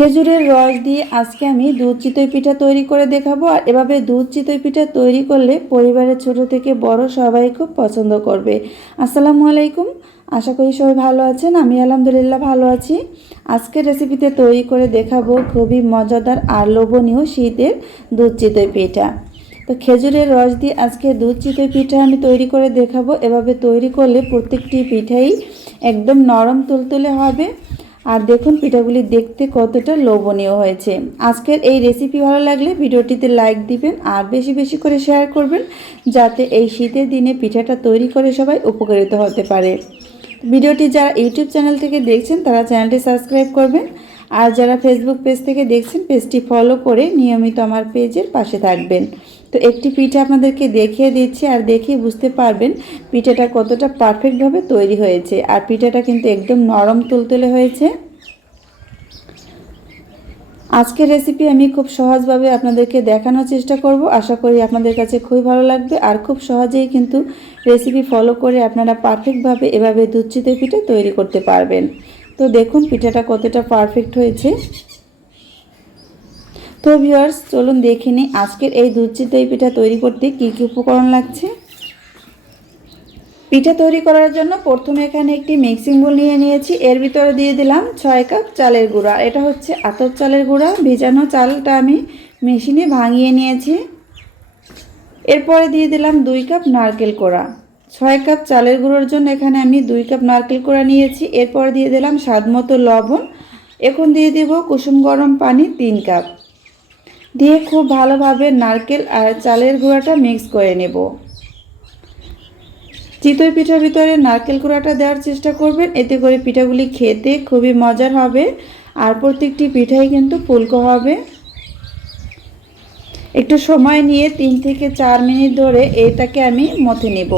খেজুরের রস দিয়ে আজকে আমি দুধ চিতই পিঠা তৈরি করে দেখাবো। আর এভাবে দুধ চিতই পিঠা তৈরি করলে পরিবারের ছোট থেকে বড় সবাই খুব পছন্দ করবে। আসসালামু আলাইকুম। আশা করি সবাই ভালো আছেন। আমি আলহামদুলিল্লাহ ভালো আছি। আজকের রেসিপিতে তৈরি করে দেখাবো খুবই মজাদার আর লোভনীয় শীতের দুধ চিতই পিঠা। তো খেজুরের রস দিয়ে আজকে দুধ চিতই পিঠা আমি তৈরি করে দেখাবো। এভাবে তৈরি করলে প্রত্যেকটি পিঠাই একদম নরম তুলতুলে হবে। আর দেখুন পিঠাগুলি দেখতে কতটা লোভনীয় হয়েছে। আজকের এই রেসিপি ভালো লাগলে ভিডিওটিতে লাইক দিবেন আর বেশি বেশি করে শেয়ার করবেন, যাতে এই শীতের দিনে পিঠাটা তৈরি করে সবাই উপকারিত হতে পারে। ভিডিওটি যারা ইউটিউব চ্যানেল থেকে দেখছেন, তারা চ্যানেলটি সাবস্ক্রাইব করবেন। আর যারা ফেসবুক পেজ থেকে দেখছেন পেজটি ফলো করে নিয়মিত আমার পেজের পাশে থাকবেন। তো একটি পিঠা আপনাদেরকে দেখিয়ে দিচ্ছি আর দেখে বুঝতে পারবেন পিঠাটা কতটা পারফেক্টভাবে তৈরি হয়েছে। আর পিঠাটা কিন্তু একদম নরম তুলতুলে হয়েছে। আজকের রেসিপি আমি খুব সহজভাবে আপনাদেরকে দেখানোর চেষ্টা করব। আশা করি আপনাদের কাছে খুবই ভালো লাগবে। আর খুব সহজেই কিন্তু রেসিপি ফলো করে আপনারা পারফেক্টভাবে এভাবে দুধ চিতই পিঠা তৈরি করতে পারবেন। তো দেখুন পিঠাটা কতটা পারফেক্ট হয়েছে। তো ভিউয়ার্স, চলুন দেখে নিই আজকের এই দুধ চিতই পিঠা তৈরি করতে কী কী উপকরণ লাগছে। পিঠা তৈরি করার জন্য প্রথমে এখানে একটি মিক্সিং বোল নিয়ে নিয়েছি। এর ভিতরে দিয়ে দিলাম ছয় কাপ চালের গুঁড়া। এটা হচ্ছে আতর চালের গুঁড়া। ভেজানো চালটা আমি মেশিনে ভাঙিয়ে নিয়েছি। এরপরে দিয়ে দিলাম দুই কাপ নারকেল কোড়া। ছয় কাপ চালের গুঁড়োর জন্য এখানে আমি দুই কাপ নারকেল কোড়া নিয়েছি। এরপর দিয়ে দিলাম স্বাদ মতো লবণ। এখন দিয়ে দেব কুসুম গরম পানি তিন কাপ। দিয়ে খুব ভালোভাবে নারকেল আর চালের গুঁড়াটা মিক্স করে নেব। চিতই পিঠার ভিতরে নারকেল গুঁড়াটা দেওয়ার চেষ্টা করবেন, এতে করে পিঠাগুলি খেতে খুবই মজার হবে আর প্রত্যেকটি পিঠাই কিন্তু ফুলকো হবে। একটু সময় নিয়ে তিন থেকে চার মিনিট ধরে এটাকে আমি মথে নেব।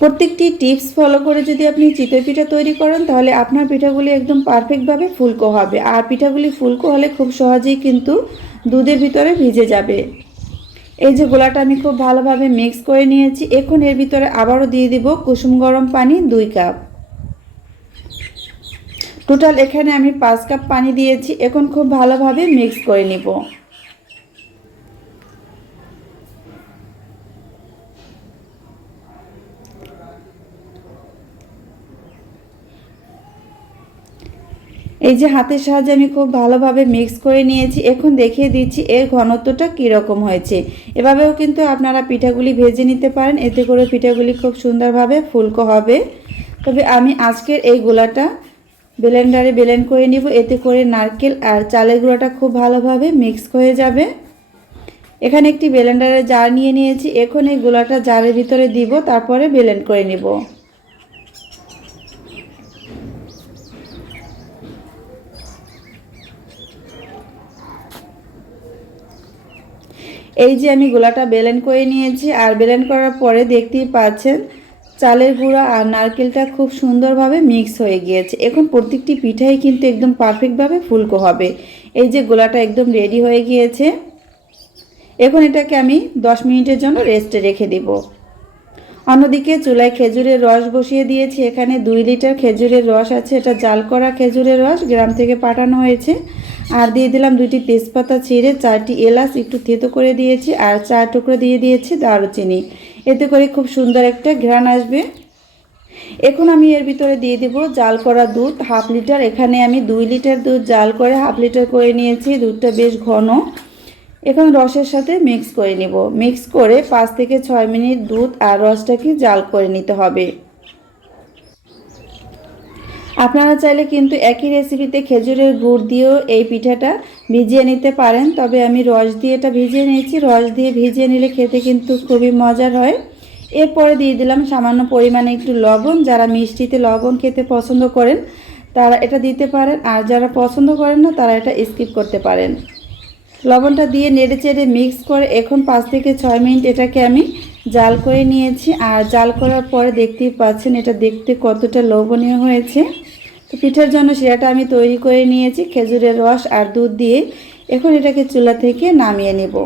প্রত্যেকটি টিপস ফলো করে যদি আপনি চিতই পিঠা তৈরি করেন, তাহলে আপনার পিঠাগুলি একদম পারফেক্টভাবে ফুলকো হবে। আর পিঠাগুলি ফুলকো হলে খুব সহজেই কিন্তু দুধের ভিতরে ভিজে যাবে। এই যে গোলাটা আমি খুব ভালোভাবে মিক্স করে নিয়েছি, এখন এর ভিতরে আবারও দিয়ে দিব কুসুম গরম পানি দুই কাপ টোটাল এখানে আমি পাঁচ কাপ পানি দিয়েছি, এখন খুব ভালোভাবে মিক্স করে নিব। এই যে হাতের সাহায্যে আমি খুব ভালোভাবে মিক্স করে নিয়েছি, এখন দেখিয়ে দিচ্ছি এর ঘনত্বটা কীরকম হয়েছে। এভাবেও কিন্তু আপনারা পিঠাগুলি ভেজে নিতে পারেন, এতে করে পিঠাগুলি খুব সুন্দরভাবে ফুলকো হবে। তবে আমি আজকের এই গোলাটা ব্লেন্ডারে ব্লেন্ড করে নিব, এতে করে নারকেল আর চালের গুঁড়োটা খুব ভালোভাবে মিক্স হয়ে যাবে। এখানে একটি ব্লেন্ডারে জার নিয়ে নিয়েছি, এখন এই গোলাটা জারের ভিতরে দিব, তারপরে ব্লেন্ড করে নিব। এই যে আমি গোলাটা বেলেন করে নিয়েছি, আর বেলেন করার পরে দেখতেই পাচ্ছেন, চালের গুঁড়া আর নারকেলটা খুব সুন্দরভাবে মিক্স হয়ে গিয়েছে। এখন প্রত্যেকটি পিঠাই কিন্তু একদম পারফেক্টভাবে ফুলকো হবে। এই যে গোলাটা একদম রেডি হয়ে গিয়েছে। এখন এটাকে আমি দশ মিনিটের জন্য রেস্টে রেখে দেব। অন্যদিকে চুলায় খেজুরের রস বসিয়ে দিয়েছি। এখানে দুই লিটার খেজুরের রস আছে। এটা জাল করা খেজুরের রস গ্রাম থেকে পাঠানো হয়েছে। আর দিয়ে দিলাম দুইটি তেজপাতা ছিঁড়ে চারটি এলাচ একটু থেতো করে দিয়েছি আর চার টুকরো দিয়ে দিয়েছি দারুচিনি। এতে করে খুব সুন্দর একটা ঘ্রাণ আসবে। এখন আমি এর ভিতরে দিয়ে দেব জাল করা দুধ, হাফ লিটার। এখানে আমি দুই লিটার দুধ জাল করে, হাফ লিটার করে নিয়েছি। দুধটা বেশ ঘন। এখন রসের সাথে মিক্স করে নিব। মিক্স করে পাঁচ থেকে ছয় মিনিট দুধ আর রসটাকে জাল করে নিতে হবে। আপনারা চাইলে কিন্তু একই রেসিপিতে খেজুরের গুড় দিয়েও এই পিঠাটা ভিজিয়ে নিতে পারেন। তবে আমি রস দিয়ে এটা ভিজিয়ে নিয়েছি। রস দিয়ে ভিজিয়ে নিলে খেতে কিন্তু খুবই মজার হয়। এরপরে দিয়ে দিলাম সামান্য পরিমাণে একটু লবণ। যারা মিষ্টিতে লবণ খেতে পছন্দ করেন, তারা এটা দিতে পারেন। আর যারা পছন্দ করেন না, তারা এটা স্কিপ করতে পারেন। লবণটা দিয়ে নেড়ে চেড়ে মিক্স করে এখন পাঁচ থেকে ছয় মিনিট এটাকে আমি জাল করে নিয়েছি। আর জাল করার পরে দেখতেই পাচ্ছেন, এটা দেখতে কতটা লোভনীয় হয়েছে। তো পিঠার জন্য শিরাটা আমি তৈরি করে নিয়েছি, খেজুরের রস আর দুধ দিয়ে। এখন এটাকে চুলা থেকে নামিয়ে নেব।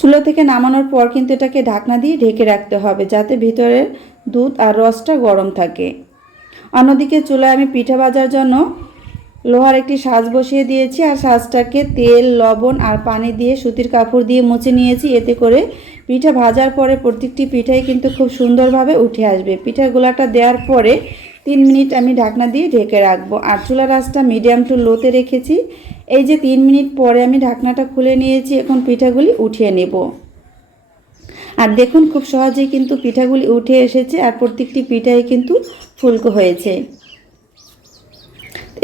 চুলা থেকে নামানোর পর কিন্তু এটাকে ঢাকনা দিয়ে ঢেকে রাখতে হবে, যাতে ভিতরের দুধ আর রসটা গরম থাকে। অন্যদিকে চুলায় আমি পিঠা ভাজার জন্য লোহার একটি সাজ বসিয়ে দিয়েছি আর সাজটাকে তেল, লবণ আর পানি দিয়ে সুতির কাপড় দিয়ে মুছে নিয়েছি। এতে করে পিঠা ভাজার পরে প্রত্যেকটি পিঠাই কিন্তু খুব সুন্দরভাবে উঠে আসবে। পিঠা গোলাটা দেওয়ার পরে তিন মিনিট আমি ঢাকনা দিয়ে ঢেকে রাখব। আর চুলার আঁচটা মিডিয়াম টু লোতে রেখেছি। এই যে তিন মিনিট পরে আমি ঢাকনাটা খুলে নিয়েছি, এখন পিঠাগুলি উঠিয়ে নেব। আর দেখুন খুব সহজেই কিন্তু পিঠাগুলি উঠে এসেছে আর প্রত্যেকটি পিঠাই কিন্তু ফুলকো হয়েছে।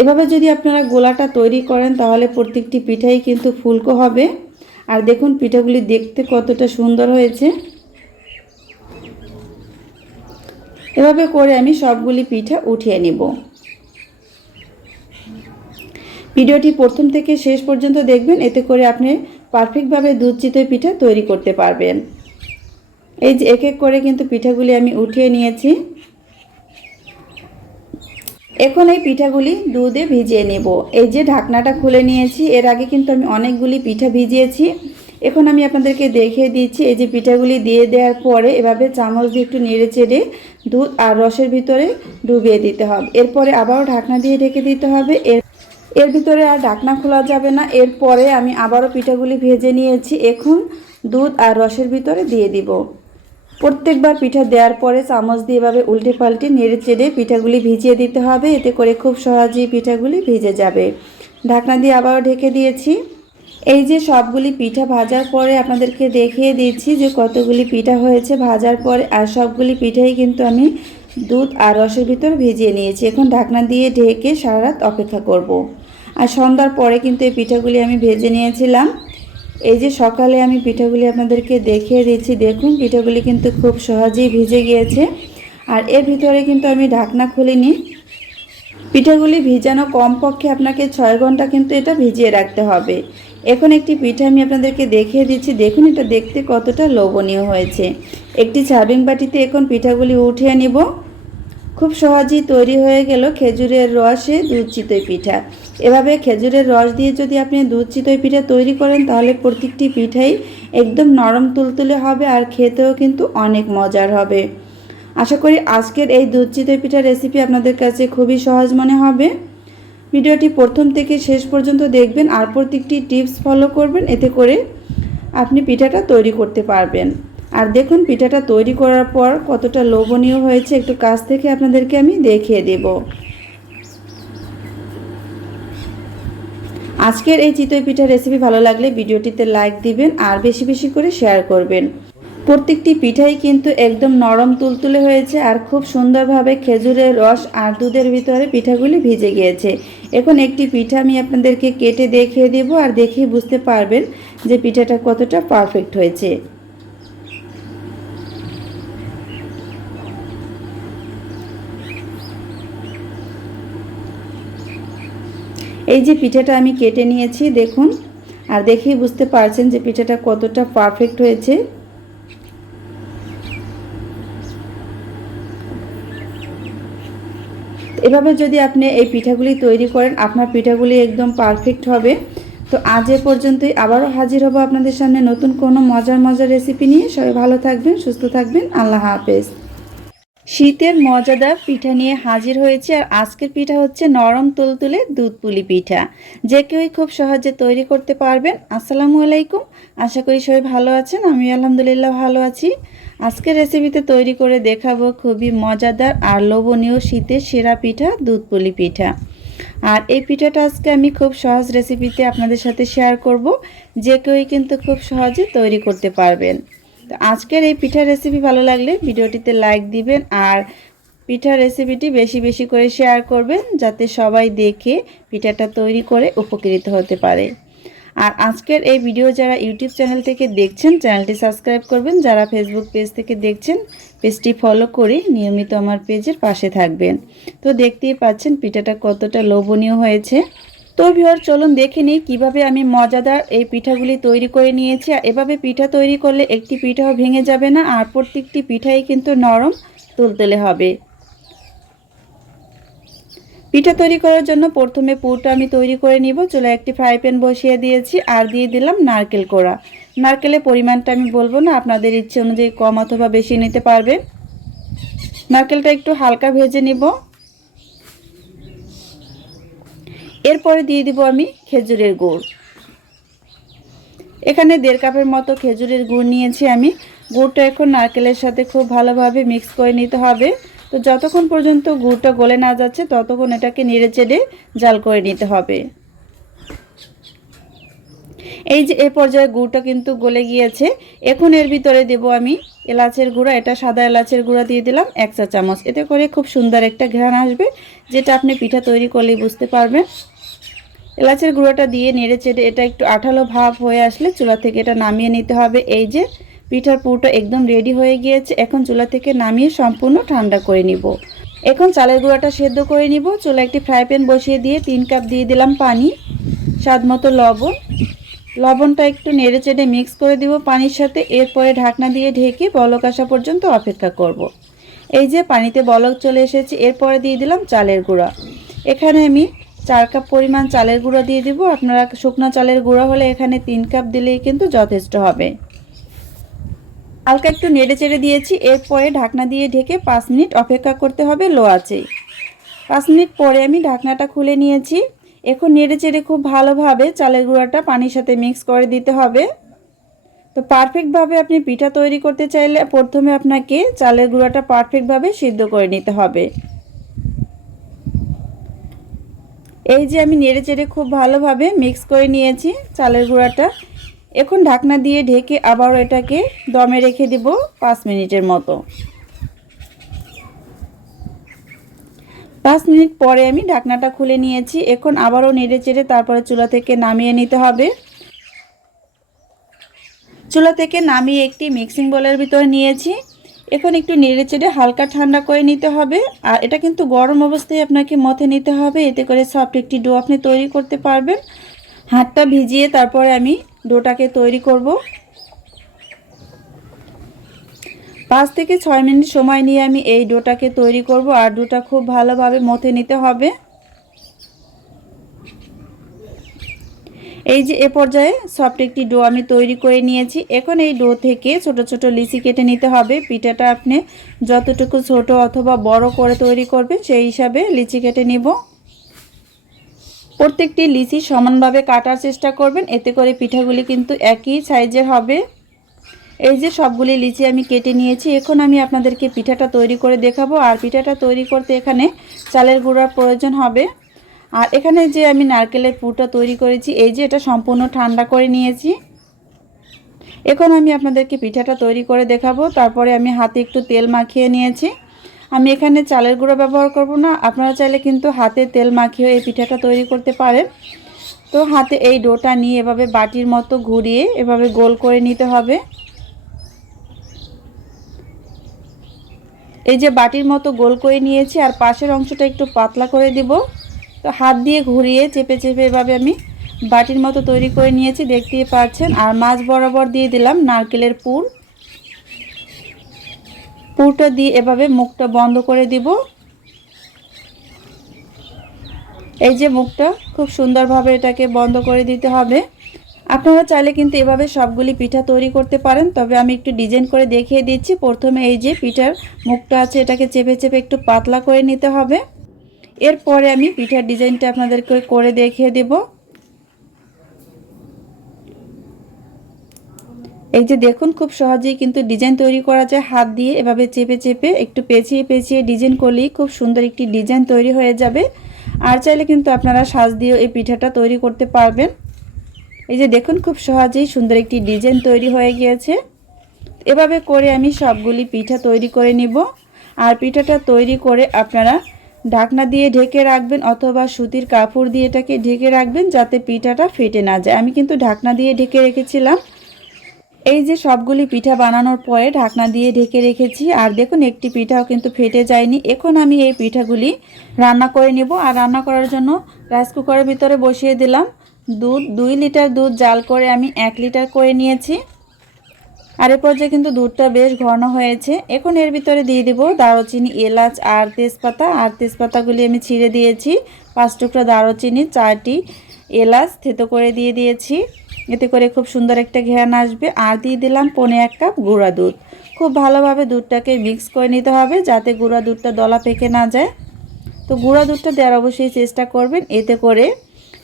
এভাবে যদি আপনারা গোলাটা তৈরি করেন তাহলে প্রত্যেকটি পিঠাই কিন্তু ফুলকো হবে। আর দেখুন পিঠাগুলি দেখতে কতটা সুন্দর হয়েছে। এভাবে করে আমি সবগুলি পিঠা উঠিয়ে নেব। ভিডিওটি প্রথম থেকে শেষ পর্যন্ত দেখবেন, এতে করে আপনি পারফেক্টভাবে দুধ চিতই পিঠা তৈরি করতে পারবেন। এই যে এক এক করে কিন্তু পিঠাগুলি আমি উঠিয়ে নিয়েছি। এখন এই পিঠাগুলি দুধে ভিজিয়ে নেব। এই যে ঢাকনাটা খুলে নিয়েছি, এর আগে কিন্তু আমি অনেকগুলি পিঠা ভিজিয়েছি। এখন আমি আপনাদেরকে দেখিয়ে দিচ্ছি, এই যে পিঠাগুলি দিয়ে দেওয়ার পরে এভাবে চামচ দিয়ে একটু নেড়ে চেড়ে দুধ আর রসের ভিতরে ডুবিয়ে দিতে হবে। এরপরে আবারও ঢাকনা দিয়ে ঢেকে দিতে হবে। এর এর ভিতরে আর ঢাকনা খোলা যাবে না। এরপরে আমি আবারও পিঠাগুলি ভেজে নিয়েছি। এখন দুধ আর রসের ভিতরে দিয়ে দিব। প্রত্যেকবার পিঠা দেওয়ার পরে চামচ দিয়ে এভাবে উল্টে পাল্টে নেড়ে চেড়ে পিঠাগুলি ভিজিয়ে দিতে হবে। এতে করে খুব সহজেই পিঠাগুলি ভিজে যাবে। ঢাকনা দিয়ে আবারও ঢেকে দিয়েছি। এই যে সবগুলি পিঠা ভাজার পরে আপনাদেরকে দেখিয়ে দিচ্ছি যে কতগুলি পিঠা হয়েছে ভাজার পরে। আর সবগুলি পিঠাই কিন্তু আমি দুধ আর রসের ভিতর ভিজিয়ে নিয়েছি। এখন ঢাকনা দিয়ে ঢেকে সারা রাত অপেক্ষা করব। আর সন্ধ্যার পরে কিন্তু এই পিঠাগুলি আমি ভেজে নিয়েছিলাম। এই যে সকালে আমি পিঠাগুলি আপনাদেরকে দেখিয়ে দিচ্ছি, দেখুন, পিঠাগুলি কিন্তু খুব সহজেই ভিজে গিয়েছে। আর এর ভিতরে কিন্তু আমি ঢাকনা খুলিনি। পিঠাগুলি ভিজানো কমপক্ষে আপনাকে ছয় ঘণ্টা কিন্তু এটা ভিজিয়ে রাখতে হবে। এখন একটি পিঠা আমি আপনাদেরকে দেখিয়ে দিচ্ছি। দেখুন, এটা দেখতে কতটা লোভনীয় হয়েছে। একটি সার্ভিং বাটিতে এখন পিঠাগুলি উঠিয়ে নিব। খুব সহজেই তৈরি হয়ে গেল খেজুরের রসে দুধ চিতই পিঠা। এভাবে খেজুরের রস দিয়ে যদি আপনি দুধ চিতই পিঠা তৈরি করেন, তাহলে প্রত্যেকটি পিঠাই একদম নরম তুলতুলে হবে আর খেতেও কিন্তু অনেক মজার হবে। আশা করি আজকের এই দুধ চিতই পিঠার রেসিপি আপনাদের কাছে খুবই সহজ মনে হবে। ভিডিওটি প্রথম থেকে শেষ পর্যন্ত দেখবেন আর প্রত্যেকটি টিপস ফলো করবেন, এতে করে আপনি পিঠাটা তৈরি করতে পারবেন। আর দেখুন, পিঠাটা তৈরি করার পর কতটা লোভনীয় হয়েছে, একটু কাছ থেকে আপনাদেরকে আমি দেখিয়ে দেব। আজকের এই চিতই পিঠা রেসিপি ভালো লাগলে ভিডিওটিতে লাইক দিবেন আর বেশি বেশি করে শেয়ার করবেন। প্রত্যেকটি পিঠাই কিন্তু একদম নরম তুলতুলে হয়েছে আর খুব সুন্দরভাবে খেজুরের রস আর দুধের ভিতরে পিঠাগুলি ভিজে গিয়েছে। এখন একটি পিঠা আমি আপনাদেরকে কেটে দেখিয়ে দেব আর দেখেই বুঝতে পারবেন যে পিঠাটা কতটা পারফেক্ট হয়েছে। এই যে পিঠাটা আমি কেটে নিয়েছি, দেখুন। আর দেখেই বুঝতে পারছেন যে পিঠাটা কতটা পারফেক্ট হয়েছে। এভাবে যদি আপনি এই পিঠাগুলি তৈরি করেন, আপনার পিঠাগুলি একদম পারফেক্ট হবে। তো আজ এ পর্যন্তই আবারও হাজির হব আপনাদের সামনে নতুন কোনো মজার মজার রেসিপি নিয়ে। সবাই ভালো থাকবেন, সুস্থ থাকবেন। আল্লাহ হাফেজ। শীতের মজাদার পিঠা নিয়ে হাজির হয়েছে আর আজকের পিঠা হচ্ছে নরম তুলতুলে দুধ পুলি পিঠা। যে কেউই খুব সহজে তৈরি করতে পারবেন। আসসালামু আলাইকুম। আশা করি সবাই ভালো আছেন। আমি আলহামদুলিল্লাহ ভালো আছি। আজকের রেসিপিতে তৈরি করে দেখাবো খুবই মজাদার আর লোভনীয় শীতের সেরা পিঠা দুধ পুলি পিঠা। আর এই পিঠাটা আজকে আমি খুব সহজ রেসিপিতে আপনাদের সাথে শেয়ার করব। যে কেউই কিন্তু খুব সহজে তৈরি করতে পারবেন। তো আজকের এই পিঠার রেসিপি ভালো লাগলে ভিডিওটিতে লাইক দিবেন আর পিঠার রেসিপিটি বেশি বেশি করে শেয়ার করবেন যাতে সবাই দেখে পিঠাটা তৈরি করে উপকৃত হতে পারে। আর আজকের এই ভিডিও যারা ইউটিউব চ্যানেল থেকে দেখছেন চ্যানেলটি সাবস্ক্রাইব করবেন। যারা ফেসবুক পেজ থেকে দেখছেন পেজটি ফলো করে নিয়মিত আমার পেজের পাশে থাকবেন। তো দেখতেই পাচ্ছেন পিঠাটা কতটা লোভনীয় হয়েছে। তো ভিওর চলুন দেখে নিই কীভাবে আমি মজাদার এই পিঠাগুলি তৈরি করে নিয়েছি। আর এভাবে পিঠা তৈরি করলে একটি পিঠাও ভেঙে যাবে না, আর প্রত্যেকটি পিঠাই কিন্তু নরম তুলতেলে হবে। পিঠা তৈরি করার জন্য প্রথমে পুরটা আমি তৈরি করে নিব। চলে একটি ফ্রাই প্যান বসিয়ে দিয়েছি, আর দিয়ে দিলাম নারকেল কোড়া। নারকেলের পরিমাণটা আমি বলব না, আপনাদের ইচ্ছে অনুযায়ী কম অথবা বেশি নিতে পারবেন। নারকেলটা একটু হালকা ভেজে নিব। এরপরে দিয়ে দিব আমি খেজুরের গুড়। এখানে দেড় কাপের মতো খেজুরের গুড় নিয়েছি আমি। গুড়টা এখন নারকেলের সাথে খুব ভালোভাবে মিক্স করে নিতে হবে। তো যতক্ষণ পর্যন্ত গুড়টা গলে না যাচ্ছে, ততক্ষণ এটাকে নেড়ে চেড়ে জাল করে নিতে হবে। এই যে এ পর্যায়ে গুড়টা কিন্তু গলে গিয়েছে। এখন এর ভিতরে দেব আমি এলাচের গুঁড়া। এটা সাদা এলাচের গুঁড়া দিয়ে দিলাম, এক চা চামচ। এতে করে খুব সুন্দর একটা ঘ্রাণ আসবে, যেটা আপনি পিঠা তৈরি করলেই বুঝতে পারবেন। এলাচের গুঁড়োটা দিয়ে নেড়ে চেড়ে এটা একটু আঠালো ভাব হয়ে আসলে চুলা থেকে এটা নামিয়ে নিতে হবে। এই যে পিঠার পুরোটা একদম রেডি হয়ে গিয়েছে, এখন চুলা থেকে নামিয়ে সম্পূর্ণ ঠান্ডা করে নিব। এখন চালের গুঁড়াটা সেদ্ধ করে নিব। চুলা একটি ফ্রাই প্যান বসিয়ে দিয়ে তিন কাপ দিয়ে দিলাম পানি, স্বাদ মতো লবণ। লবণটা একটু নেড়ে চেড়ে মিক্স করে দিব পানির সাথে। এরপরে ঢাকনা দিয়ে ঢেকে বলক আসা পর্যন্ত অপেক্ষা করব। এই যে পানিতে বলক চলে এসেছে, এরপরে দিয়ে দিলাম চালের গুঁড়া। এখানে আমি চার কাপ পরিমাণ চালের গুঁড়ো দিয়ে দিব। আপনারা শুকনো চালের গুঁড়ো হলে এখানে তিন কাপ দিলেই কিন্তু যথেষ্ট হবে। হালকা একটু নেড়ে চেড়ে দিয়েছি। এরপরে ঢাকনা দিয়ে ঢেকে পাঁচ মিনিট অপেক্ষা করতে হবে লো আছে পাঁচ মিনিট পরে আমি ঢাকনাটা খুলে নিয়েছি। এখন নেড়ে চেড়ে খুব ভালোভাবে চালের গুঁড়াটা পানির সাথে মিক্স করে দিতে হবে। তো পারফেক্টভাবে আপনি পিঠা তৈরি করতে চাইলে প্রথমে আপনাকে চালের গুঁড়াটা পারফেক্টভাবে সিদ্ধ করে নিতে হবে। এই যে আমি নেড়ে চেড়ে খুব ভালোভাবে মিক্স করে নিয়েছি চালের গুঁড়াটা। এখন ঢাকনা দিয়ে ঢেকে আবারও এটাকে দমে রেখে দিব পাঁচ মিনিটের মতো। পাঁচ মিনিট পরে আমি ঢাকনাটা খুলে নিয়েছি। এখন আবারও নেড়ে চেড়ে তারপরে চুলা থেকে নামিয়ে নিতে হবে। চুলা থেকে নামিয়ে একটি মিক্সিং বোলের ভিতরে নিয়েছি। এখন একটু নেড়ে চেড়ে হালকা ঠান্ডা করে নিতে হবে। আর এটা কিন্তু গরম অবস্থায় আপনাকে মথে নিতে হবে। এতে করে সফট একটি ডো আপনি তৈরি করতে পারবেন। হাতটা ভিজিয়ে তারপরে আমি ডোটাকে তৈরি করব। পাঁচ থেকে ছয় মিনিট সময় নিয়ে আমি এই ডোটাকে তৈরি করব। আর ডোটা খুব ভালোভাবে মথে নিতে হবে। এই যে এ পর্যায়ে সফট একটি ডো আমি তৈরি করে নিয়েছি। এখন এই ডো থেকে ছোট ছোট লিচি কেটে নিতে হবে। পিঠাটা আপনি যতটুকু ছোট অথবা বড় করে তৈরি করবেন, সেই হিসাবে লিচি কেটে নিব। প্রত্যেকটি লিচি সমানভাবে কাটার চেষ্টা করবেন, এতে করে পিঠাগুলি কিন্তু একই সাইজের হবে। এই যে সবগুলি লিচি আমি কেটে নিয়েছি, এখন আমি আপনাদেরকে পিঠাটা তৈরি করে দেখাবো। আর পিঠাটা তৈরি করতে এখানে চালের গুঁড়ার প্রয়োজন হবে। আর এখানে যে আমি নারকেলের পুরটা তৈরি করেছি, এই যে এটা সম্পূর্ণ ঠান্ডা করে নিয়েছি। এখন আমি আপনাদেরকে পিঠাটা তৈরি করে দেখাবো। তারপরে আমি হাতে একটু তেল মাখিয়ে নিয়েছি। আমি এখানে চালের গুঁড়ো ব্যবহার করব না, আপনারা চাইলে কিন্তু হাতে তেল মাখিয়ে এই পিঠাটা তৈরি করতে পারেন। তো হাতে এই ডোটা নিয়ে এভাবে বাটির মতো ঘুরিয়ে এভাবে গোল করে নিতে হবে। এই যে বাটির মতো গোল করে নিয়েছি, আর পাশের অংশটা একটু পাতলা করে দিব। তো হাত দিয়ে ঘুরিয়ে চেপে চেপে এভাবে আমি বাটির মতো তৈরি করে নিয়েছি, দেখতেই পাচ্ছেন। আর মাছ বরাবর দিয়ে দিলাম নারকেলের পুর। পুরটা দিয়ে এভাবে মুখটা বন্ধ করে দিব। এই যে মুখটা, খুব সুন্দরভাবে এটাকে বন্ধ করে দিতে হবে। আপনারা চাইলে কিন্তু এভাবে সবগুলি পিঠা তৈরি করতে পারেন, তবে আমি একটু ডিজাইন করে দেখিয়ে দিচ্ছি। প্রথমে এই যে পিঠার মুখটা আছে, এটাকে চেপে চেপে একটু পাতলা করে নিতে হবে। এরপরে আমি পিঠার ডিজাইনটা আপনাদেরকে করে দেখিয়ে দেব। এই যে দেখুন, খুব সহজেই কিন্তু ডিজাইন তৈরি করা যায়। হাত দিয়ে এভাবে চেপে চেপে, একটু পেঁচিয়ে পেঁচিয়ে ডিজাইন করলেই খুব সুন্দর একটি ডিজাইন তৈরি হয়ে যাবে। আর চাইলে কিন্তু আপনারা সাজ দিয়েও এই পিঠাটা তৈরি করতে পারবেন। এই যে দেখুন, খুব সহজেই সুন্দর একটি ডিজাইন তৈরি হয়ে গিয়েছে। এভাবে করে আমি সবগুলি পিঠা তৈরি করে নিব। আর পিঠাটা তৈরি করে আপনারা ঢাকনা দিয়ে ঢেকে রাখবেন অথবা সুতির কাপড় দিয়ে এটাকে ঢেকে রাখবেন যাতে পিঠাটা ফেটে না যায়। আমি কিন্তু ঢাকনা দিয়ে ঢেকে রেখেছিলাম। এই যে সবগুলি পিঠা বানানোর পরে ঢাকনা দিয়ে ঢেকে রেখেছি। আর দেখুন, একটি পিঠাও কিন্তু ফেটে যায়নি। এখন আমি এই পিঠাগুলি রান্না করে নেব। আর রান্না করার জন্য রাইস কুকারের ভিতরে বসিয়ে দিলাম। দুধ, দুই লিটার দুধ জাল করে আমি এক লিটার করে নিয়েছি। আর এ পর্যায়ে কিন্তু দুধটা বেশ ঘন হয়েছে। এখন এর ভিতরে দিয়ে দিব দারুচিনি, এলাচ আর তেজপাতা। আর তেজপাতাগুলি আমি ছিঁড়ে দিয়েছি। পাঁচ টুকরা দারুচিনি, চারটি এলাচ থেতো করে দিয়ে দিয়েছি। এতে করে খুব সুন্দর একটা ঘেরান আসবে। আর দিয়ে দিলাম পনে এক কাপ গুঁড়া দুধ। খুব ভালোভাবে দুধটাকে মিক্স করে নিতে হবে যাতে গুঁড়া দুধটা দলা পেকে না যায়। তো গুঁড়া দুধটা দেওয়ার অবশ্যই চেষ্টা করবেন। এতে করে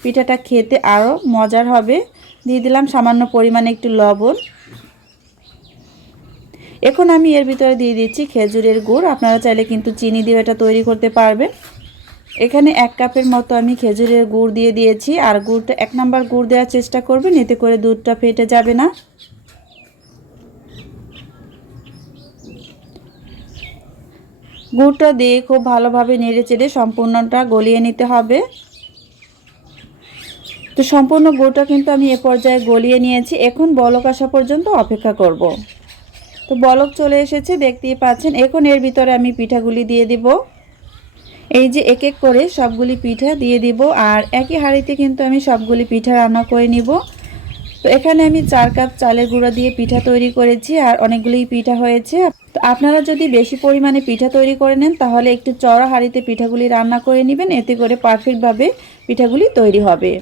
পিঠাটা খেতে আরও মজার হবে। দিয়ে দিলাম সামান্য পরিমাণে একটু লবণ। এখন আমি এর ভিতরে দিয়ে দিচ্ছি খেজুরের গুড়। আপনারা চাইলে কিন্তু চিনি দিয়ে এটা তৈরি করতে পারবেন। এখানে এক কাপের মতো আমি খেজুরের গুড় দিয়ে দিয়েছি। আর গুড়টা, এক নাম্বার গুড় দেওয়ার চেষ্টা করবেন, এতে করে দুধটা ফেটে যাবে না। গুড়টা দিয়ে খুব ভালোভাবে নেড়ে চেড়ে সম্পূর্ণটা গলিয়ে নিতে হবে। তো সম্পূর্ণ গুড়টা কিন্তু আমি এ পর্যায়ে গলিয়ে নিয়েছি। এখন বলক আসা পর্যন্ত অপেক্ষা করব। তো বলক চলে এসেছে, দেখতেই পাচ্ছেন। এখন এর ভিতরে আমি পিঠাগুলি দিয়ে দিব। এই যে এক এক করে সবগুলি পিঠা দিয়ে দিব, আর একই হাঁড়িতে কিন্তু আমি সবগুলি পিঠা রান্না করে নিব। তো এখানে আমি চার কাপ চালের গুঁড়া দিয়ে পিঠা তৈরি করেছি, আর অনেকগুলি পিঠা হয়েছে। তো আপনারা যদি বেশি পরিমাণে পিঠা তৈরি করে নেন, তাহলে একটু চড়া হাঁড়িতে পিঠাগুলি রান্না করে নেবেন, এতে করে পারফেক্টভাবে পিঠাগুলি তৈরি হবে।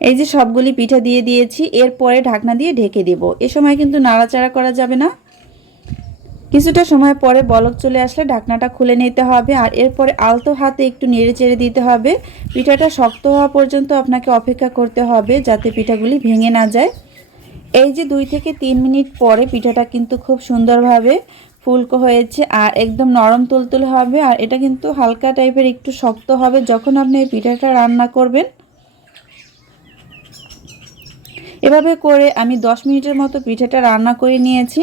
এই যে সবগুলি পিঠা দিয়ে দিয়েছি, এরপরে ঢাকনা দিয়ে ঢেকে দেব। এ সময় কিন্তু নাড়াচাড়া করা যাবে না। কিছুটা সময় পরে বলক চলে আসলে ঢাকনাটা খুলে নিতে হবে আর এরপরে আলতো হাতে একটু নেড়ে চেড়ে দিতে হবে। পিঠাটা শক্ত হওয়া পর্যন্ত আপনাকে অপেক্ষা করতে হবে যাতে পিঠাগুলি ভেঙে না যায়। এই যে দুই থেকে তিন মিনিট পরে পিঠাটা কিন্তু খুব সুন্দরভাবে ফুলকো হয়েছে আর একদম নরম তুলতুলে হবে আর এটা কিন্তু হালকা টাইপের একটু শক্ত হবে যখন আপনি এই পিঠাটা রান্না করবেন। এভাবে করে আমি 10 মিনিটের মতো পিঠাটা রান্না করে নিয়েছি।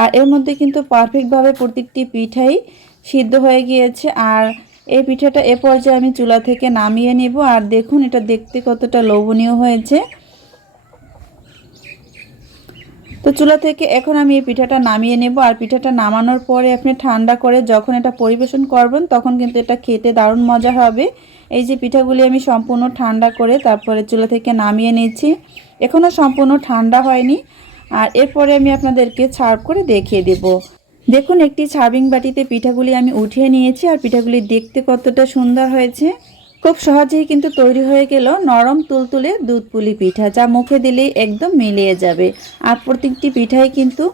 আর এর মধ্যে কিন্তু পারফেক্টভাবে প্রত্যেকটি পিঠাই সিদ্ধ হয়ে গিয়েছে। আর এই পিঠাটা এ পর্যায়ে আমি চুলা থেকে নামিয়ে নেব। আর দেখুন, এটা দেখতে কতটা লোভনীয় হয়েছে। তো চুলা থেকে এখন আমি এই পিঠাটা নামিয়ে নেব। আর পিঠাটা নামানোর পরে আপনি ঠান্ডা করে যখন এটা পরিবেশন করবেন, তখন কিন্তু এটা খেতে দারুণ মজা হবে। এই যে পিঠাগুলি আমি সম্পূর্ণ ঠান্ডা করে তারপরে চুলা থেকে নামিয়ে নিয়েছি। এখনও সম্পূর্ণ ঠান্ডা হয়নি। আর এরপরে আমি আপনাদেরকে ছাড় করে দেখিয়ে দেব। দেখুন, একটি সার্ভিং বাটিতে পিঠাগুলি আমি উঠিয়ে নিয়েছি আর পিঠাগুলি দেখতে কতটা সুন্দর হয়েছে। খুব সহজেই কিন্তু তৈরি হয়ে গেল নরম তুলতুলে দুধ পুলি পিঠা, যা মুখে দিলেই একদম মিলিয়ে যাবে। আর প্রত্যেকটি পিঠাই কিন্তু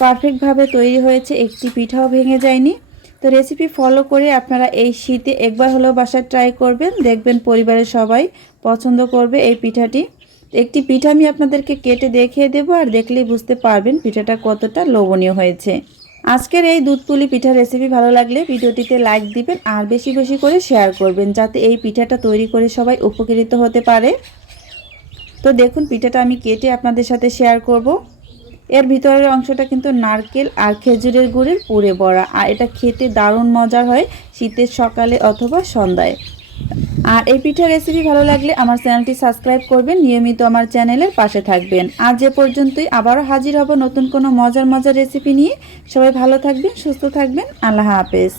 পারফেক্টভাবে তৈরি হয়েছে, একটি পিঠাও ভেঙে যায়নি। তো রেসিপি ফলো করে আপনারা এই শীতে একবার হলেও বাসায় ট্রাই করবেন। দেখবেন পরিবারের সবাই পছন্দ করবে এই পিঠাটি। একটি পিঠা আমি আপনাদেরকে কেটে দেখিয়ে দেবো আর দেখলেই বুঝতে পারবেন পিঠাটা কতটা লোভনীয় হয়েছে। আজকের এই দুধ পুলি পিঠা রেসিপি ভালো লাগলে ভিডিওটিতে লাইক দিবেন আর বেশি বেশি করে শেয়ার করবেন যাতে এই পিঠাটা তৈরি করে সবাই উপকৃত হতে পারে। তো দেখুন পিঠাটা আমি কেটে আপনাদের সাথে শেয়ার করব। এর ভিতরের অংশটা কিন্তু নারকেল আর খেজুরের গুড়ের পুড়ে বড়া। আর এটা খেতে দারুণ মজার হয় শীতের সকালে অথবা সন্ধ্যায়। আর এই পিঠা রেসিপি ভালো লাগলে আমার চ্যানেলটি সাবস্ক্রাইব করবেন, নিয়মিত আমার চ্যানেলের পাশে থাকবেন। আর যে পর্যন্তই, আবারও হাজির হব নতুন কোনো মজার মজার রেসিপি নিয়ে। সবাই ভালো থাকবেন, সুস্থ থাকবেন, আল্লাহ হাফেজ।